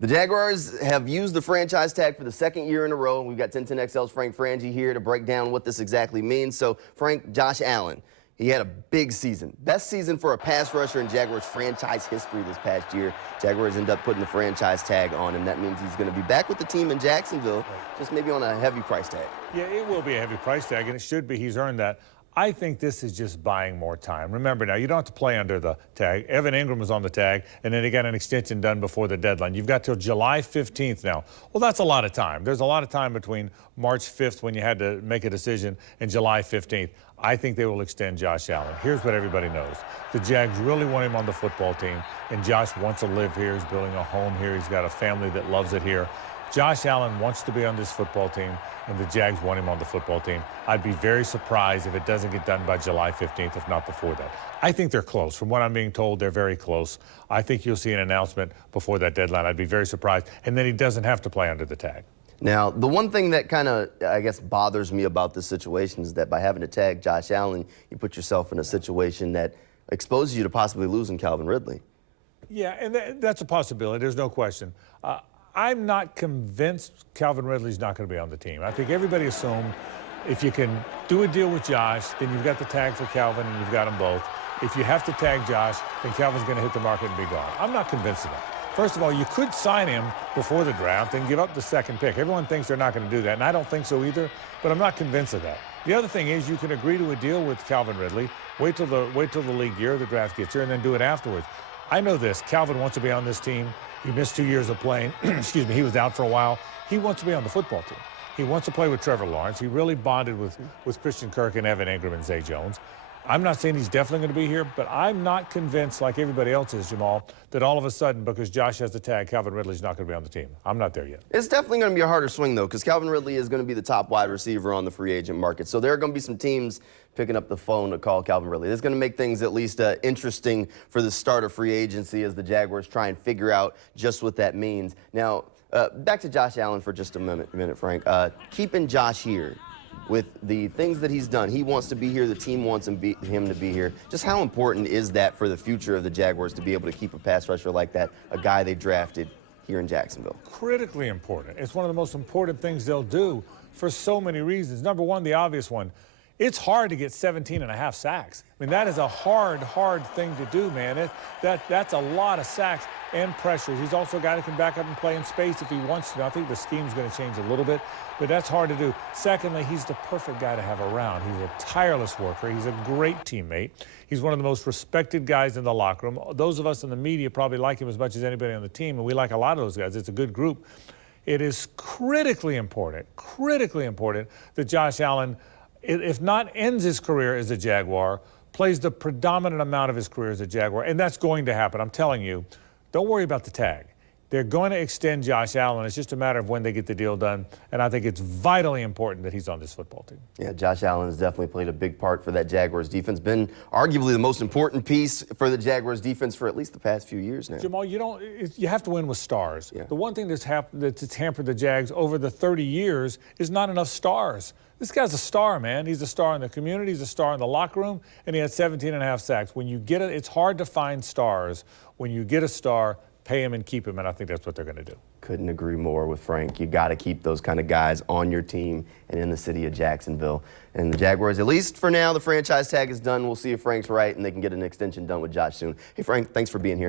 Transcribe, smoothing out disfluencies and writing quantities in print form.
The Jaguars have used the franchise tag for the second year in a row. We've got 1010XL's Frangie here to break down what this exactly means. So, Frank, Josh Allen, he had a big season. Best season for a pass rusher in Jaguars franchise history this past year. Jaguars end up putting the franchise tag on him. That means he's going to be back with the team in Jacksonville, just maybe on a heavy price tag. Yeah, it will be a heavy price tag, and it should be. He's earned that. I think this is just buying more time. Remember now, you don't have to play under the tag. Evan Ingram was on the tag, and then he got an extension done before the deadline. You've got till July 15th now. Well, that's a lot of time. There's a lot of time between March 5th when you had to make a decision and July 15th. I think they will extend Josh Allen. Here's what everybody knows. The Jags really want him on the football team, and Josh wants to live here. He's building a home here. He's got a family that loves it here. Josh Allen wants to be on this football team, and the Jags want him on the football team. I'd be very surprised if it doesn't get done by July 15th, if not before that. I think they're close. From what I'm being told, they're very close. I think you'll see an announcement before that deadline. I'd be very surprised. And then he doesn't have to play under the tag. Now, the one thing that kind of, I guess, bothers me about this situation is that by having to tag Josh Allen, you put yourself in a situation that exposes you to possibly losing Calvin Ridley. Yeah, and that's a possibility. There's no question. I'm not convinced Calvin Ridley's not going to be on the team. I think everybody assumed if you can do a deal with Josh, then you've got the tag for Calvin and you've got them both. If you have to tag Josh, then Calvin's going to hit the market and be gone. I'm not convinced of that. First of all, you could sign him before the draft and give up the second pick. Everyone thinks they're not going to do that, and I don't think so either, but I'm not convinced of that. The other thing is you can agree to a deal with Calvin Ridley, wait till the league year, the draft gets here, and then do it afterwards. I know this. Calvin wants to be on this team. He missed 2 years of playing. Excuse me. He was out for a while. He wants to be on the football team. He wants to play with Trevor Lawrence. He really bonded with Christian Kirk and Evan Ingram and Zay Jones. I'm not saying he's definitely going to be here, but I'm not convinced, like everybody else is, Jamal, that all of a sudden, because Josh has the tag, Calvin Ridley's not going to be on the team. I'm not there yet. It's definitely going to be a harder swing, though, because Calvin Ridley is going to be the top wide receiver on the free agent market. So there are going to be some teams picking up the phone to call Calvin Ridley. It's going to make things at least interesting for the start of free agency as the Jaguars try and figure out just what that means. Now, back to Josh Allen for just a minute, Frank. Keeping Josh here, with the things that he's done, he wants to be here, the team wants him to be here. Just how important is that for the future of the Jaguars to be able to keep a pass rusher like that, a guy they drafted here in Jacksonville? Critically important. It's one of the most important things they'll do for so many reasons. Number one, the obvious one, it's hard to get 17.5 sacks. I mean, that is a hard thing to do, man. That's a lot of sacks and pressures. He's also a guy that can back up and play in space if he wants to. I think the scheme's going to change a little bit, but that's hard to do. Secondly, he's the perfect guy to have around. He's a tireless worker. He's a great teammate. He's one of the most respected guys in the locker room. Those of us in the media probably like him as much as anybody on the team, and we like a lot of those guys. It's a good group. It is critically important that Josh Allen, if not ends his career as a Jaguar, plays the predominant amount of his career as a Jaguar. And that's going to happen. I'm telling you, don't worry about the tag. They're going to extend Josh Allen. It's just a matter of when they get the deal done. And I think it's vitally important that he's on this football team. Yeah, Josh Allen has definitely played a big part for that Jaguars defense. Been arguably the most important piece for the Jaguars defense for at least the past few years now. Jamal, you have to win with stars. Yeah. The one thing that's hampered the Jags over the 30 years is not enough stars. This guy's a star, man. He's a star in the community. He's a star in the locker room, and he had 17.5 sacks. When you get it, it's hard to find stars. When you get a star, pay him and keep him, and I think that's what they're going to do. Couldn't agree more with Frank. You got to keep those kind of guys on your team and in the city of Jacksonville. And the Jaguars, at least for now, the franchise tag is done. We'll see if Frank's right and they can get an extension done with Josh soon. Hey, Frank, thanks for being here.